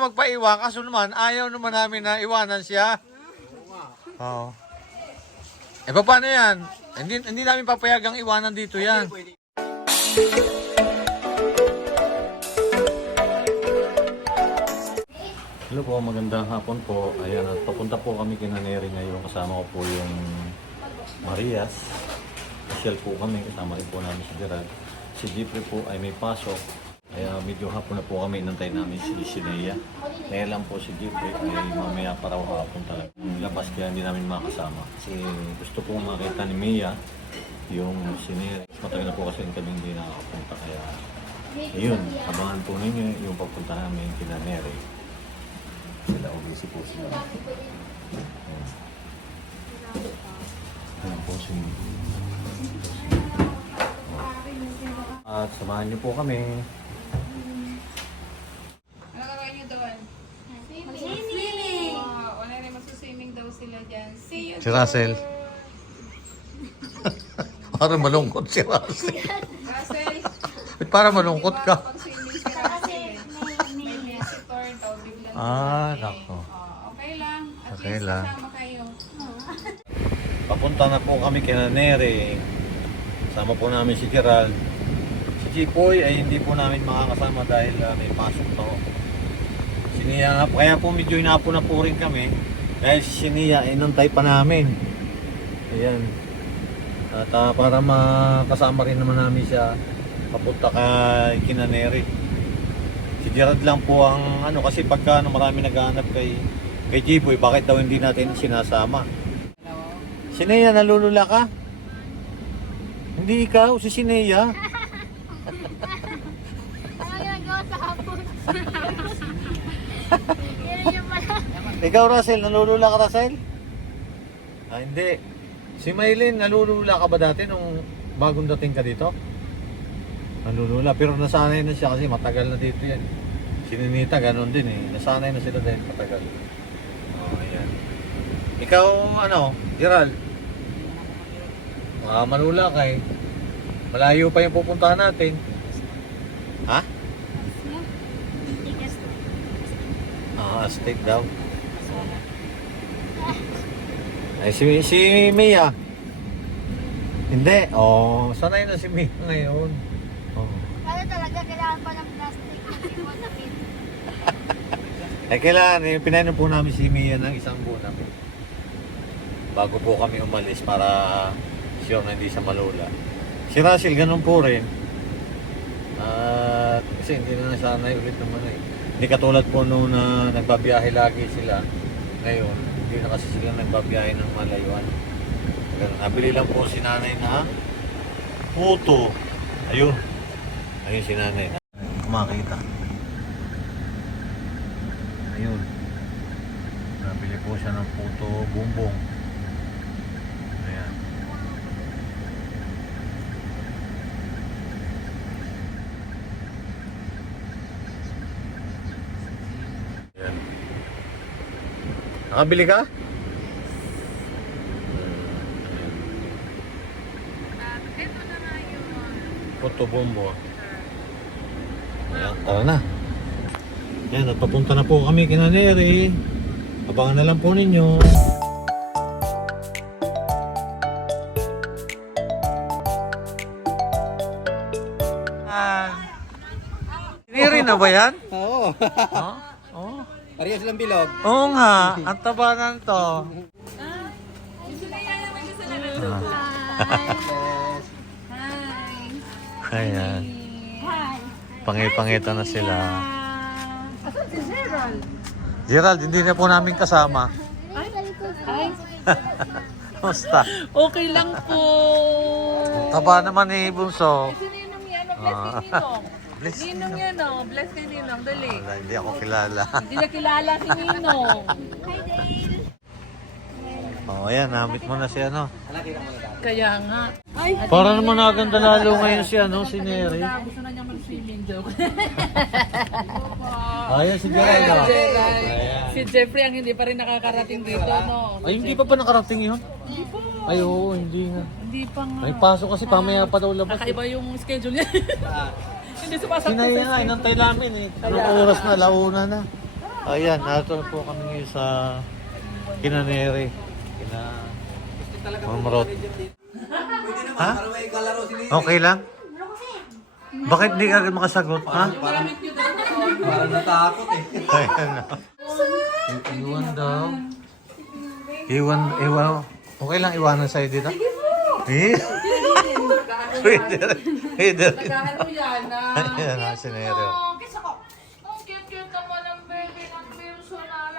na magpaiwan, kaso naman, ayaw naman namin na iwanan siya. Oo. Eh, paano yan? Hindi namin papayagang iwanan dito yan. Hello po, magandang hapon po. Ayan, at papunta po kami kina Neri ngayon. Kasama ko po yung Marias. Special po kami, kasama rin po namin si Gerald. Si Jeffrey po ay may pasok. Kaya medyo hapon na po kami, inantay namin si Sinea. Kaya lang po si Jeffrey ay mamaya para hapon talaga. Labas kaya hindi namin makasama. Kasi gusto po makita ni Mia yung Sinea. Matagal na po kasi kami hindi nakakapunta. Kaya ayun, abangan po ninyo yung pagpunta namin kina Neri. Sila obisi po sila. Ayan po si at samahan niyo po kami. Ano gagawin niyo doon? Swimming! Wow, wala rin masuswimming daw sila dyan. See you Si Russell. Parang malungkot si Russell. Russell. Parang malungkot ka. Pag-swimming si Russell. May visitor daw, biglang Nako. okay lang. At Okay least lang. kasama kayo. Papunta na po kami kina Neri. Sama po namin si Gerald. Si Chipoy ay hindi po namin makakasama dahil may pasok to. Si Nia, kaya po medyo inapo na po rin kami. Dahil si Nia ay nantay pa namin. Ayan. At para makasama rin naman namin siya papunta kay kina Neri. Si Gerald lang po ang kasi pagka marami naghahanap kay Chipoy, bakit daw hindi natin sinasama? Si Nea, nalulula ka? Hindi ikaw, si Sinea. Ano ginagawa sa hapon? Yan yung pala. Ikaw, Russell, nalulula ka, Russell? Hindi. Si Maylin, nalulula ka ba dati nung bagong dating ka dito? Nalulula, pero nasanay na siya kasi matagal na dito yan. Si Ninita, ganun din eh. Nasanay na sila dahil matagal. Oh, ayan. Ikaw, Gerald? Malula ka eh. Malayo pa yung pupuntahan natin. Ha? Aztec daw. Ay, si Mia. Hindi. Sanay na si Mia ngayon. Kaya talaga kailangan pa ng plastic. Kailangan, pinainom po namin si Mia ng isang buwan bago po kami umalis para sure na hindi siya malula. Si Russell, ganun po rin. Kasi hindi na nasanay ulit naman eh. Hindi katulad po noon na nagbabiyahe lagi sila. Ngayon, hindi na kasi sila nagbabiyahe ng malayuan. Nabili lang po si nanay na puto. Ayun. Ayun si nanay. Kumakita. Ayun. Nabili po siya ng puto bumbong. Ayan. Ayan. Nakabili ka? At ito na nga yung Puto bumbo. Ayan, tara na. Yan, at papunta na po kami kina Neri. Abangan na lang po ninyo. Neri na ba yan? Oo. Oo. Parehas lang bilog. Oo nga, ang tabanan to. Ayan. Pangipangita na sila. Asan si Gerald? Gerald, hindi na po namin kasama. Ay, Basta. okay lang po. Taba naman ni Bunso. Si Ninong yan, bless kay Ninong. Bless Ninong yan, bless kay Ninong, dali. Wala, hindi ako kilala. Hindi na kilala si Ninong. Ayan, namit mo na si Kaya nga. Ay, Para naman naganda lalo ngayon si Neri. gusto na niya mag-swimming joke. Ayan si Gerald. Gerald. Si Jeffrey ang hindi pa rin nakakarating dito, no? Ay, hindi pa nakarating yun? Hindi po. Ay, oo, hindi nga. Hindi pa nga. May pasok kasi pamaya pa daw labas. Kakaiba yung schedule niya. Hindi sumasakto Sinaya nga, inantay namin eh. Anong oras na, launa na. Ayan, nato po kami ngayon sa Kinanere. Mamrot. Ha? Okay lang? Bakit di ka agad makasagot, ha? Parang natakot eh. Ayan na. Iwan daw. Iwan. Okay lang iwanan sa'yo dito? Eh? Pwede rin. Nagahan mo yan na. Ayan na, sinero. Kiss ako. Oh, cute naman ang baby ng personal.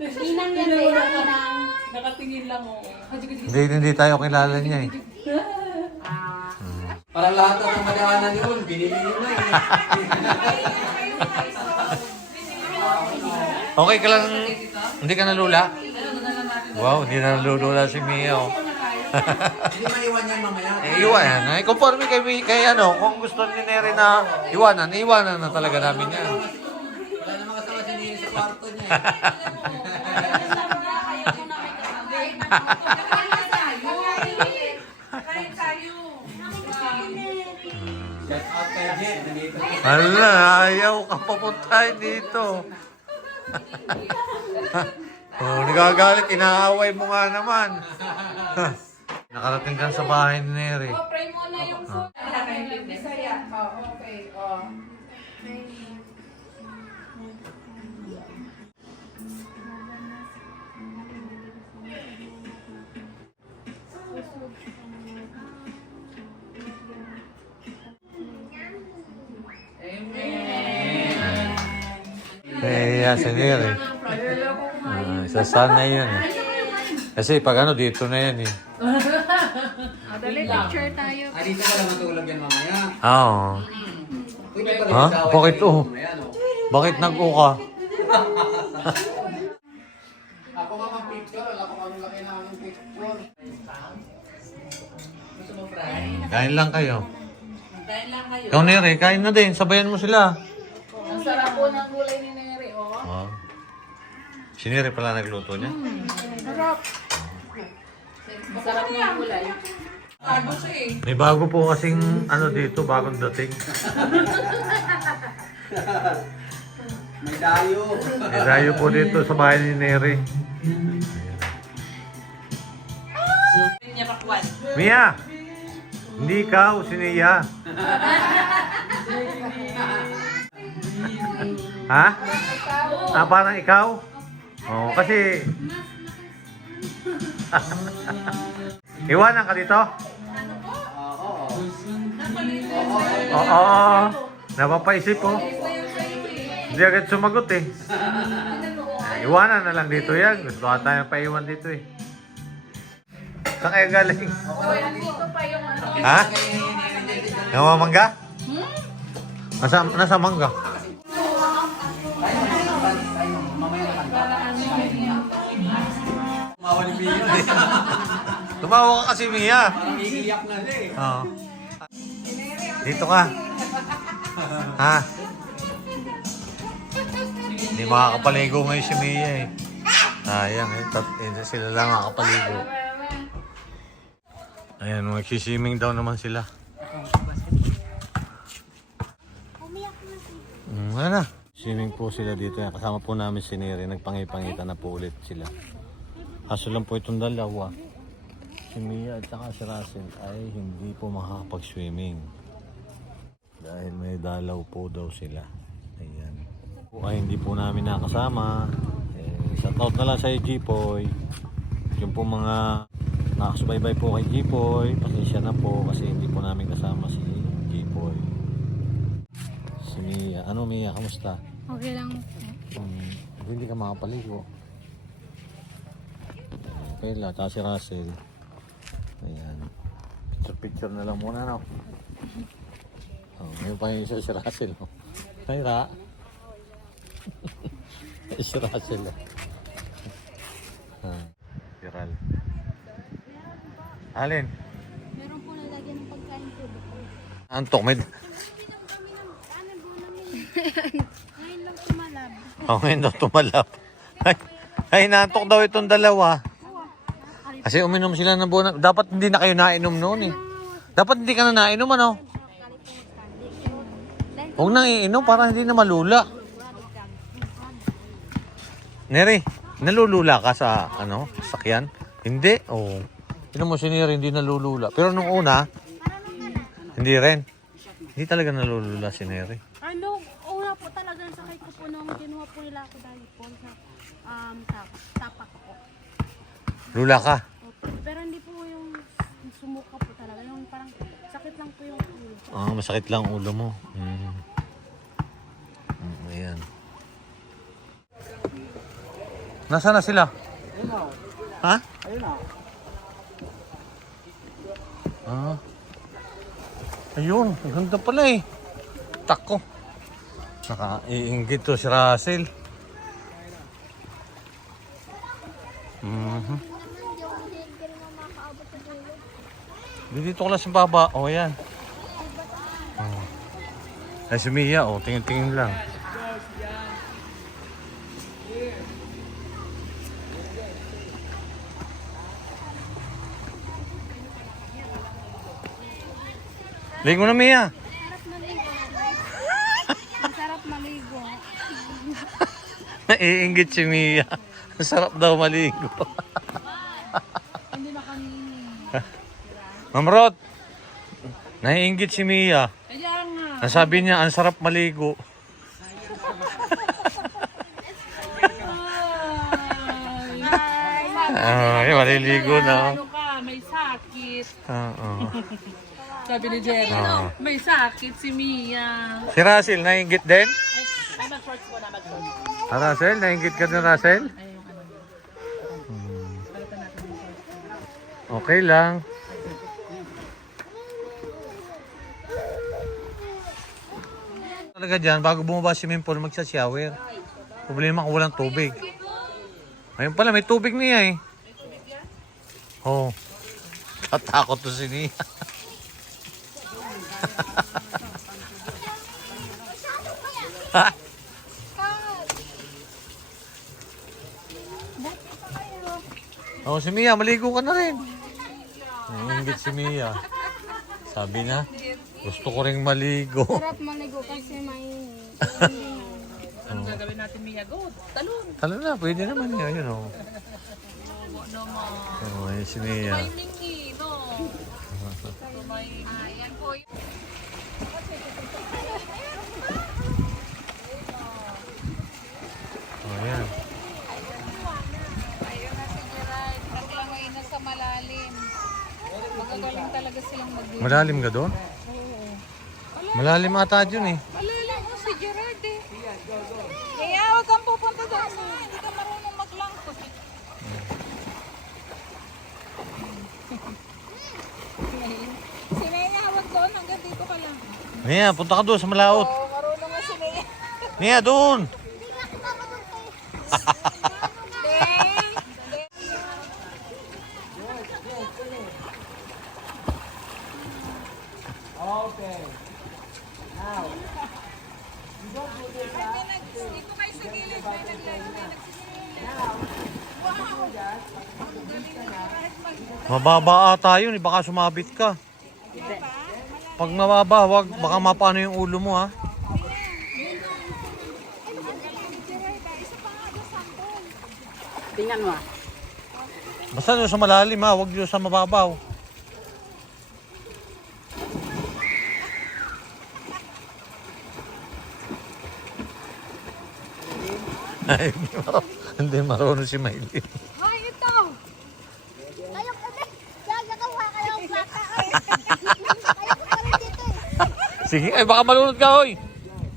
Inang yan, inang. Nakatingin lang oh. Hindi tayo kilala niya eh. Parang lahat ng madaanan yun, binili yun na eh. Okay ka lang, hindi ka nalula? Wow, hindi na nalulula si Mia oh. Hindi maiwan yan mamaya. Iwanan na. Conforme kay ano, kung gusto ni Neri na iwanan na talaga namin yan. Wala naman kasama si Nini sa kwarto niya eh. Shout out kay Jen, nandito. Hala, ayaw ka papuntahin dito. Oh, nagagalit, inaaway mo nga naman. Nakarating ka sa bahay ni Neri. Pray mo na yung phone. Bisaya. Oh, okay. Oh. Eh, si Neri. Sasanay yan eh. Kasi pag ano, dito na yan eh. Dali, picture tayo. Ah, dito ka lang matulog yan mamaya. Oo. Pwede pa rin Ha? sa away Bakit kayo oh? mamaya, no? Bakit nag-uka? Ako nga mag-picture, wala ko kami laki na ang picture. Gusto mo fry? Kain lang kayo. Kain lang kayo. Ikaw Neri, kain na din. Sabayan mo sila. Ang sarap po ng gulay ni Neri, oh. Oh. Si Neri pala nagluto niya. Sarap. Ang sarap ng gulay. Bago siya eh. May bago po kasing ano dito, bagong dating. May dayo. May dayo po dito sa bahay ni Neri. Niya pakwan. Mia! Hindi ikaw, si Nia. Ha? Ah, parang ikaw? Oo, kasi... Iwanan ka dito? Oo. Oo. Napapaisip po. Hindi agad sumagot eh. Iwanan na lang dito yan. Gusto ka tayo paiwan dito eh. Saan kayo galing? Dito pa yung ano. Ha? Namamangga? Nasa mangga? Tumawa ni Mia. Tumawa ka kasi Mia. Parang iiyak na siya eh. Oo. Dito ka. Ha? Hindi makakapaligo ngayon si Mia eh. Sayang eh. Sila lang makakapaligo. Ayan, magsisiming daw naman sila. Ano na? Swimming po sila dito. Kasama po namin si Neri. Nagpangipangita na po ulit sila. Kaso lang po itong dalawa. Si Mia at saka si Russell ay hindi po makakapag-swimming. Dahil may dalaw po daw sila. Ayan. Po ay hindi po namin nakasama. Shoutout na lang sa G-Poy. Yung po mga nakasubaybay po kay G-Poy. Pasensya na po kasi hindi po namin kasama si G-Poy. Si Mia. Ano Mia? Kamusta? Okay lang. Hindi ka makapaligo. Okay lang. Tsaka si Russell. Ayan. Picture na lang muna no. Oh, ngayon pa yung isa si Russell. No? Ay Ra. Si Russell. Viral. Alin? Meron po nalagyan ng pagkain po. Antok, may... Ngayon lang tumalab. Oh, ngayon daw tumalap. Ay, naantok daw itong dalawa. Kasi uminom sila ng buwan. Dapat hindi na kayo nainom noon eh. Dapat hindi ka na nainom ano. Huwag nang iinom para hindi na malula. Neri, nalulula ka sa sakyan? Hindi. Oh. Tignan mo si Neri, hindi nalulula. Pero nung una, hindi rin. Hindi talaga nalulula si Neri. Ano, una po talaga sakay ko po nung kinuha po nila ako dahil po sa tapak ko. Lula ka? Opo. Pero hindi po yung sumuka po talaga. Yung parang sakit lang po yung ulo. Masakit lang ulo mo. Ayan. Nasaan na sila? Ha? Ayun na. Ayun, ang ganda pala eh. Tako. Nakaiingit to si Russell. Dito ko lang sa baba. O, ayan. Ay, si Mia, tingin-tingin lang. Ligo na, Mia. Masarap maligo. Naiingit si Mia. Sarap daw maligo. Hindi na kami. Ma'am Rod, naiingit si Mia. Kaya nga. Nasabi niya, ang sarap maligo. Ay, maliligo na. Ano ka, may sakit. Oo. Sabi ni Jerry, may sakit si Mia. Si Russell, naiingit din? Ay, mag-shorts mo na, mag-shorts. Russell, naiingit ka din, Russell? Okay lang. Talaga dyan, bago bumaba si Mimpol, magsa-shower. Problema kung walang tubig. Ayun pala, may tubig niya eh. Oo. Tatakot to si Nia. Oh, si Mia, maligo ka na rin. Naiingit si Mia. Sabi na, gusto ko ring maligo. Sarap maligo kasi mainit. Anong gagawin natin, Mia? Go, talon. Talo na, pwede naman yun. Ayun o. Naman. Oh, ayun si Mia. May mingi, no? Ayan po. Oh, ayan. Ayun na si Gerard. Naglangoy na sa malalim. Magagaling talaga silang mag-iwan. Malalim ka doon? Malalim ata dyan eh. Malalim mo si Gerard eh. Kaya huwag kang pupunta doon sa hindi ka marunong maglangkot. Sinaya, huwag doon. Hanggang dito ka lang. Mia, punta ka doon sa malaot. Oo, marunong nga sinaya. Mia, doon! Dito kayo sa gilid. May naglalagay. Mababa ata yun, baka sumabit ka. Pag mababa, wag, baka mapano yung ulo mo ha. Tingnan mo. Basta doon sa malalim ha, wag doon sa mababaw. Ay, hindi marunong si Maylin. Hoy, ito! Kayo kami! Gagawa kayo ang plaka! Kayo pa rin dito eh! Sige, ay baka malunod ka hoy.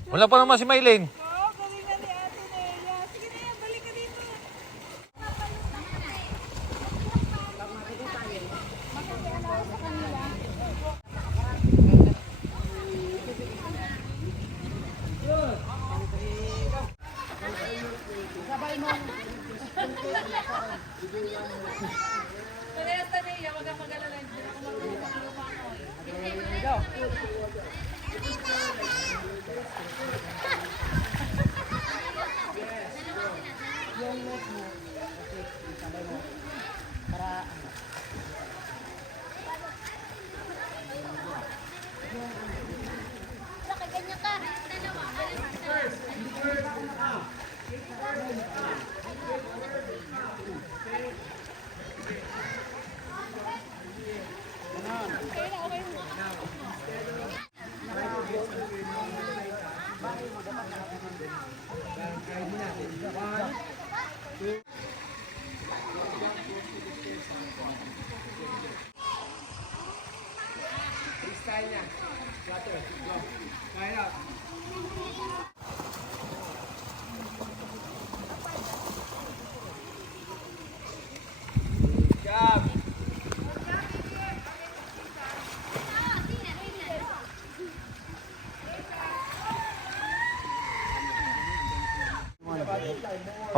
Wala pa naman si Maylin. Oo, galing na ni Ate Nea. Sige na yan, balik ka dito. Parehas na Nea, huwag kang mag-alala. Hindi ako marunong maglumangoy. Go.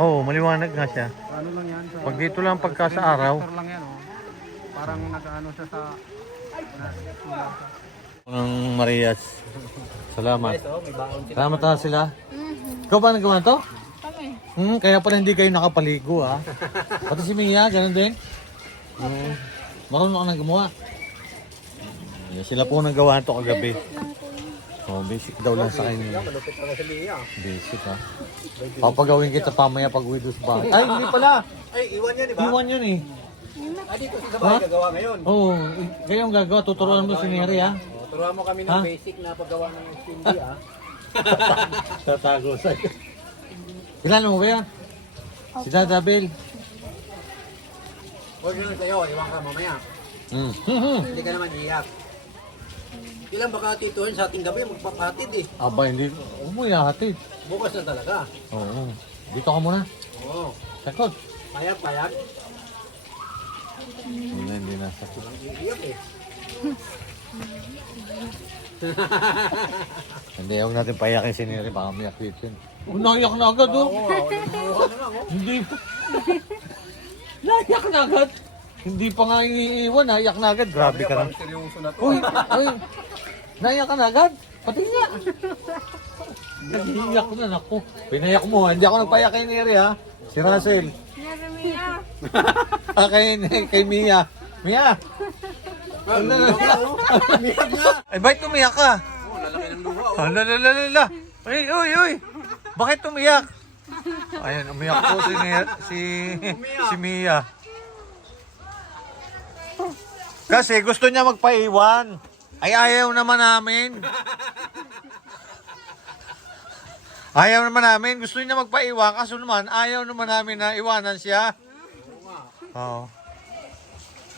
Oo, maliwanag nga siya. Ano lang yan? Sa, Pag dito lang pagka sa araw. motor lang yan, oh. Parang nag-ano siya sa... Ng Marias. Salamat. Salamat na sila. Ikaw ba nagawa to? Kami. Kaya pala hindi kayo nakapaligo ha. Pati si Mia, ganun din. Marunong ka nang gumawa. Sila po nagawa to kagabi. Oh, basic daw lang sa kanya. Malupit pala sa Mia. Basic ha. Papagawin kita pamaya pag uwi doon sa bahay. Ay, hindi pala. Ay, iwan yan, di ba? Iwan yun eh. Ah, dito sa bahay gagawa ngayon. Oo, kayo ang gagawa. Tuturuan mo si Neri ha. Turuan mo kami ng Ha? basic na paggawa ng hindi, ah. Tatago sa'yo. Kilala mo ba yan? Si Dadabel. Huwag yun sa'yo, iwan ka mamaya. Hindi ka naman iyak. Ilan baka tituin sa ating gabi, magpapatid eh. Aba, hindi. Huwag mo ihahatid. Bukas na talaga. Oo. Dito ka muna. Oo. Sakot. Payag. Hindi na. Sakot. Iyak eh. Hindi, huwag natin payakin si Neri. Baka may akit yun. Naiyak na agad oh. Mukha na lang, oh. Hindi pa. Naiyak na agad. Hindi pa nga iniiwan. Naiyak na agad. Grabe ka na. Seryoso na to. Uy, uy. Naiyak ka na agad. Pati nga. Nag-iiyak ko na. Naku. Pinayak mo ha. Hindi ako nagpayak kay Neri ha. Si Russell. Mia. Kay Mia. Mia. Ay, bakit umiyak ka? Oh, lalaki ng luha, oh. Lalalala. Uy. Bakit umiyak? Ayan, umiyak po si Mia. Kasi gusto niya magpaiwan. Ay, ayaw naman namin. Ayaw naman namin. Gusto niya magpaiwan. Kaso naman, ayaw naman namin na iwanan siya. Oo.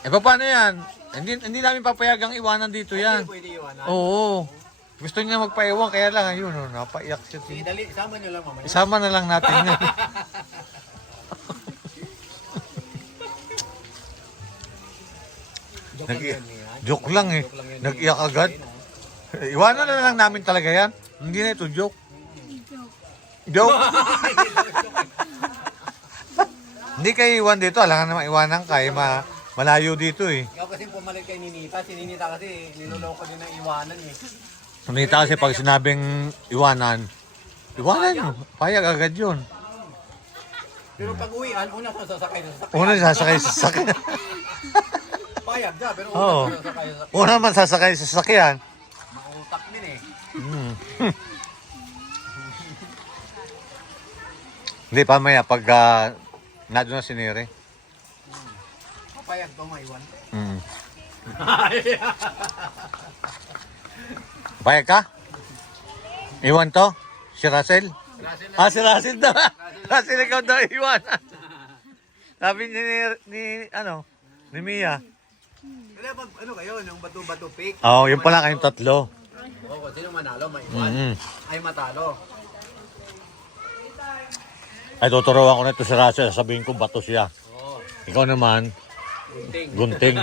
Eh, paano yan? Hindi namin papayagang iwanan dito yan. Pwede iwanan. Oo. Gusto niya magpaiwan, kaya lang, ayun, oh, napaiyak siya. Sige, dali, isama nyo lang mamaya. Isama na lang natin yun. Joke lang eh. Nag-iyak agad. Iwanan na lang namin talaga yan. Hindi na ito joke. Joke? Hindi kayo iwan dito. Alam ka naman iwanan ka. Malayo dito eh. Ikaw kasi pumalit kay Ninita. Si Ninita kasi niloloko din ng iwanan eh. Sunita kasi pag sinabing iwanan mo. Payag agad yun. Pero pag uwian, una sa sasakay sa sasakyan. Una sasakay sa sasakyan. Payag na, pero Oo. una sa sasakay sa sasakyan. Una man sasakay sa sasakyan. Mautak din eh. Hindi, pamaya pag nandun na si Neri. Payag to, maiwan. Payag ka? Iwan to? Si Russell? Si Russell daw. Russell ikaw daw iwan. Sabi ni Mia. Kaya pag ano kayo, yung bato-bato pick. Oo, yun pala kayong tatlo. Oo, kung sino manalo, maiwan. Ay matalo. Ay, tuturuan ko na ito si Russell. Sabihin ko, bato siya. Oo. Ikaw naman, Gunting. gunting.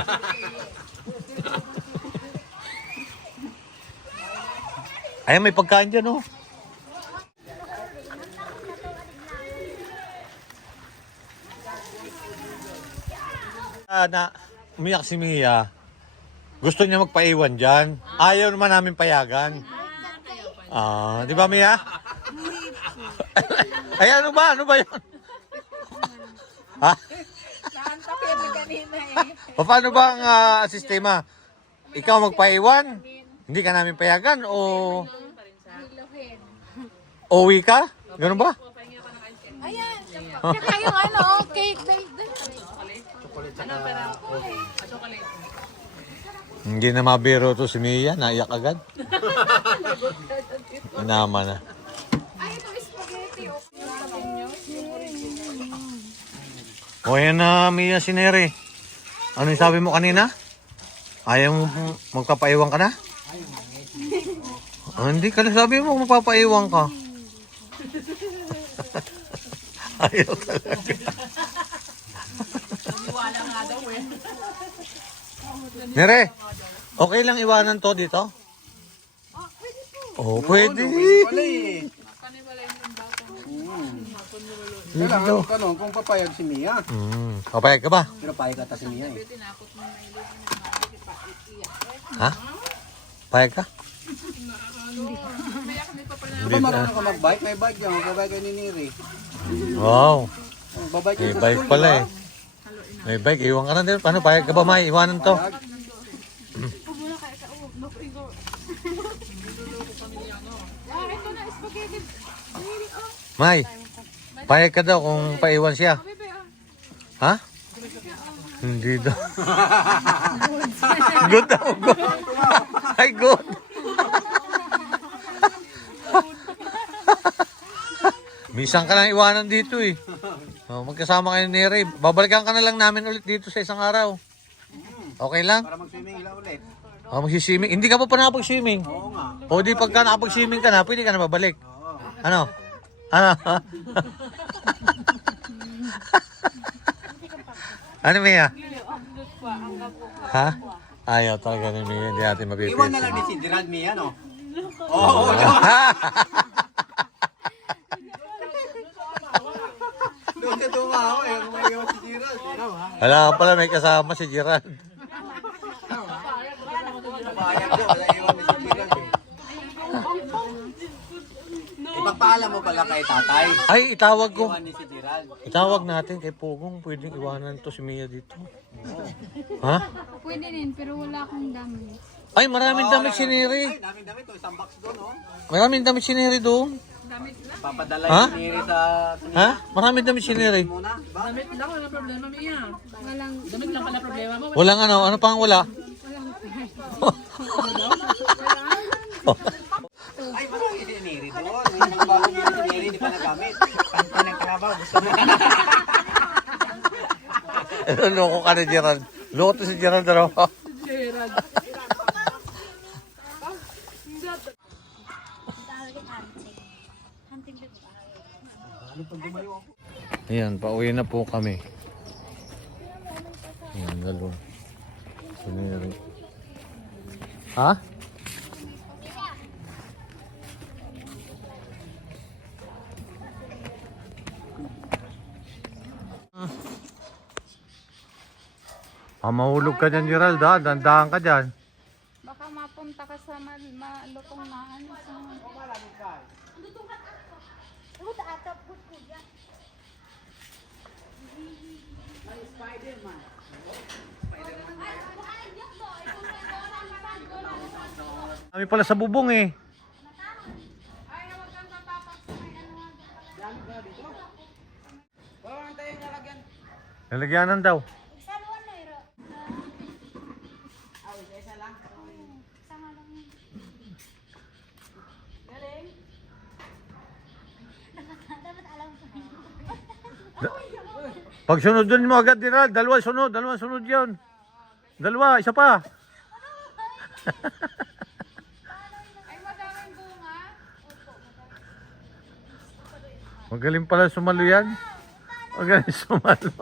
Ay, may pagkain dyan, oh. Na umiyak si Mia. Gusto niya magpaiwan dyan. Ayaw naman namin payagan. Di ba, Mia? Ay, ano ba? Ano ba yun? Ha? Naantok yan na kanina eh. Paano ba ang sistema? Ikaw magpaiwan? Hindi ka namin payagan o uwi ka? Ganun ba? Ayan. Tsaka yung cake. Hindi na mabiro to si Mia, naiyak agad. Inama na. Ay, ito spaghetti. O yan na, Mia, si Neri. Ano yung sabi mo kanina? Ayaw mo magpapaiwan ka na? Hindi ka na sabi mo magpapaiwan ka. Ayaw talaga. Iwala nga daw eh. Nere, okay lang iwanan to dito? Oh, pwede. Wala eh. Kailangan tanong kung papayag si Mia. Papayag ka ba? Pero payag ata si Mia eh. Ha? Payag ka? Di ba marunong ka mag-bike? May bike yan. Magbabike ka ni Neri. Wow. Babike May ka sa bike school, pala di eh. May bike, iwan ka na din. Paano, payag ka ba, May? Iwanan to. ba? Ito na spaghetti. May, payag ka daw kung paiwan siya. Ha? Hindi daw. Good daw, good. Ay, good. Minsan ka lang iwanan dito eh. Oh, magkasama kayo ni Ray. Babalikan ka na lang namin ulit dito sa isang araw. Okay lang? Para mag-swimming lang ulit. Oh, magsiswimming. Hindi ka pa nakapag-swimming. Oo nga. O di pagka nakapag-swimming ka na, pwede ka na babalik. Oo. Ano? Ano? Ano, Mia? Ha? Ayaw talaga ni Mia. Hindi natin mapipili. Iwan na lang ni si Gerald Mia, no? Oo. Doon ka tumawa eh. Kung may iwan si Gerald. Wala ka pala, may kasama si Gerald. Payag ko. Wala iwan ni si Gerald eh. Ipagpaalam mo pala kay tatay. Ay, itawag ko. Iwan ni si Gerald. Itawag natin kay Pugong. Pwedeng iwanan to si Mia dito. Ha? Pwede din, pero wala akong damit. Ay, maraming damit si Neri. Ay, daming damit to. Isang box doon, oh. Maraming damit si Neri doon. Papadala Ha? ni Neri sa... Ha? Maraming damit si Neri. Muna, diba? Damit lang, wala problema Mia. Walang, Damit lang pala problema mo. Walang ano? Ano pang wala? Ay, marami si Neri doon. Yung bagong yun si Neri, di pa nagamit. Pantay ng kalabaw. Gusto mo. Loko ka na, Gerald. Loko to si Gerald, ano? Gerald. Ayan, pauwi na po kami. Ayan, dalawa. Siniri. Ha? Mahulog ka dyan, Gerald, ha? Dandahan ka dyan. Baka mapunta ka sa malutong na ano. Kami pala sa bubong eh. Lalagyanan daw. Pag sunod dun mo agad, Gerald. Dalawa sunod yun. Dalawa, isa pa. Ay, madaming bunga. Magaling pala sumalo yan. Magaling sumalo.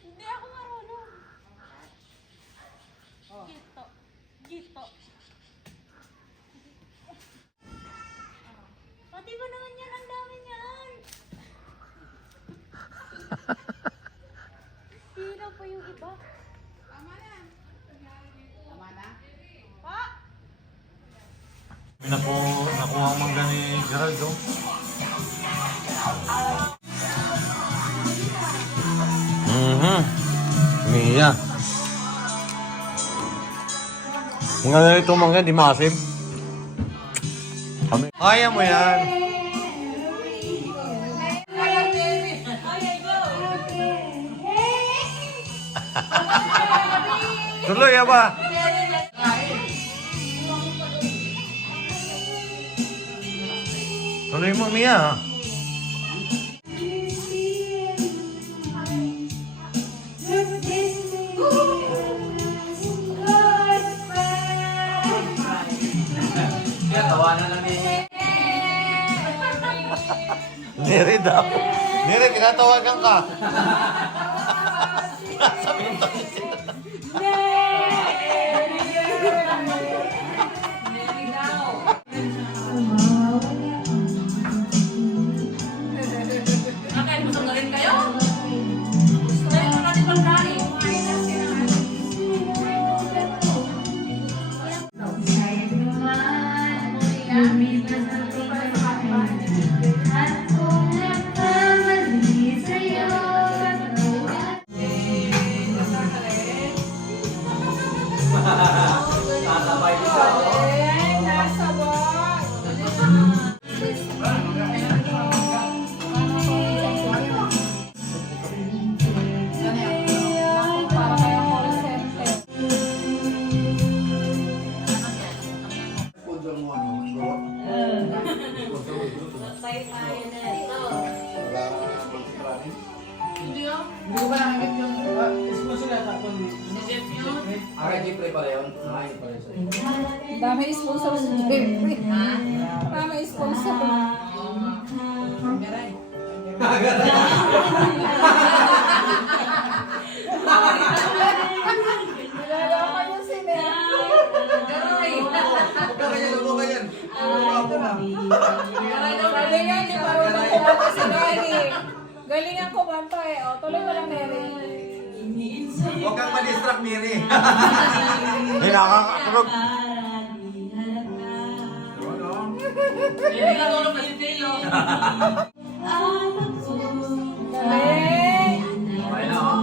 Hindi ako marunong. Gito. Gito. Pati mo naman yan, ang dami niyan. Hila pa yung iba. Tama na. Tama na? Pa! Hindi na po nakuha ang mangga ni Gerald. Oh. Mia. Ang ganda nito mga di masim. Kaya mo yan. Tuloy ba? Tuloy mo, Mia. Nere daw. Nere, tinatawagan ka. Sabi ng tayo siya. Nakain mo na rin kayo? Gusto mo natin pagkain. Dami sponsor sa Jeffrey. Dami sponsor. Nilalaman yung sine. Sabi nga niya, marunong kumanta si Neri. Galingan ko banta eh. O, tuloy mo lang, Neri. Huwag kang ma-distract, Miri. Ay, nakakatulog. Hindi ka tulog na si Teo. Galing. Okay na, oh.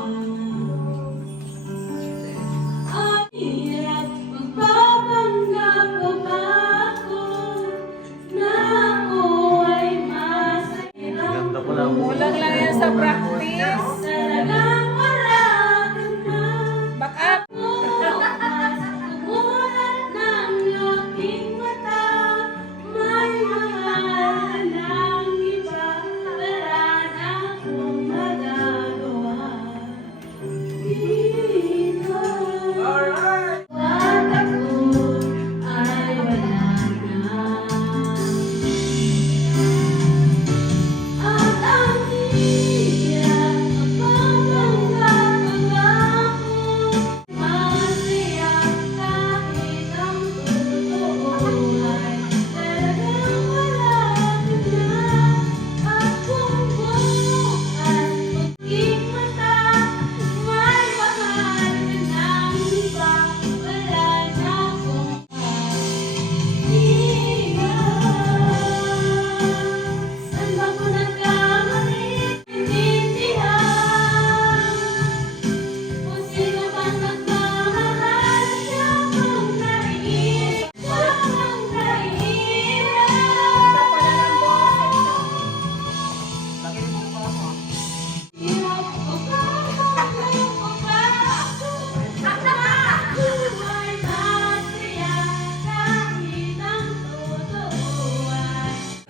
Ganda ko lang. Kulang lang yan sa practice. Back up.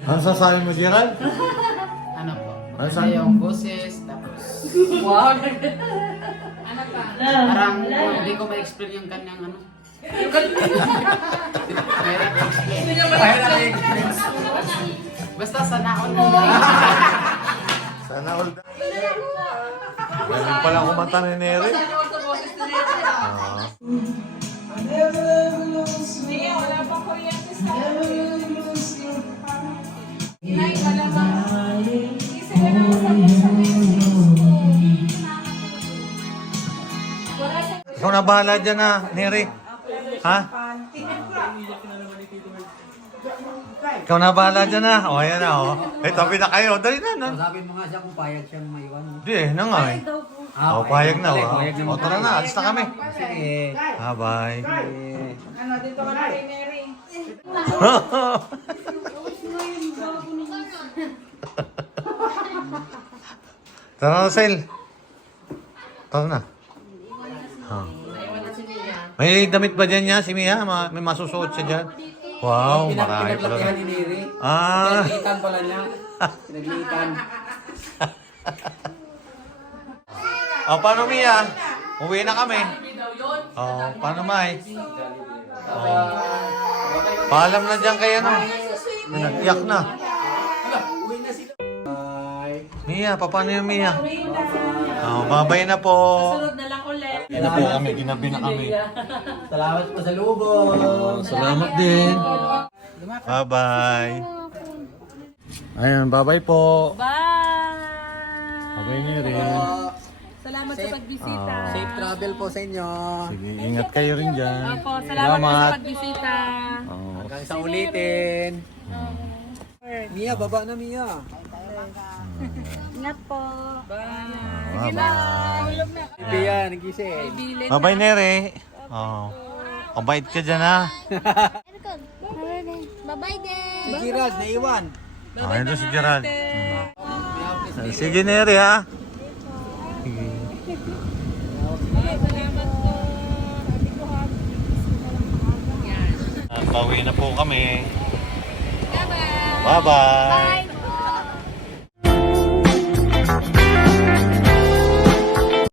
Ano sasabi mo, Gerald? Ano po? Ano Ano sabi? yung boses, tapos Wow. Ano pa? parang hindi ko ma-explain yung kanyang ano. Mahirap i-explain. Hindi niya ma-explain. Basta sana ako Sana all. Galing pala kumanta ni Nere. Masaya ako sa boses ni Neri. Mia, wala pang kuryente sa Inay, wala bang isa ka lang sa message ko. Wala sa Ikaw na bahala dyan na, Nere. Ha? Ikaw na bahala dyan na. O, ayan na, o. Eh, tabi na kayo. Dali na, na. Sabi mo nga siya kung payag siyang maiwan mo. Hindi eh, na nga eh. Oh, payag na. Payag na. O, tara na. Alis na kami. Sige. Bye. Ano, dito ka na kay Mary. Tara na, Sel. Tara na. May damit ba dyan niya, si Mia? May masusuot siya dyan? Wow, marami pala. Pinaglakihan ni Neri. Ah, Pinaglitan pala niya. Pinaglitan. paano Mia? Uwi na kami. Paano Mai? Paalam na dyan kay ano. Nag-iyak na. Uwi na sila. Bye. Mia, paano yung Mia? Babay na po. Sunod na lang ulit. Ginabi na kami. Salamat po sa lubong. Salamat din. Bye-bye. Ayan, bye-bye po. Bye! Bye-bye Mary. Salamat sa pagbisita. Safe travel po sa inyo. Sige, ingat kayo rin dyan. Opo, salamat po sa pagbisita. Hanggang sa ulitin. Mia, baba na Mia. Ingat po. Bye-bye. Bibi yan, nagising. Bilin. Bye-bye Nere. Kabait ka dyan ha. Bye-bye din. Si Gerald, naiwan. Ito si Gerald. Sige Nere ha. Sige. Pauwi na po kami. Bye-bye. Bye.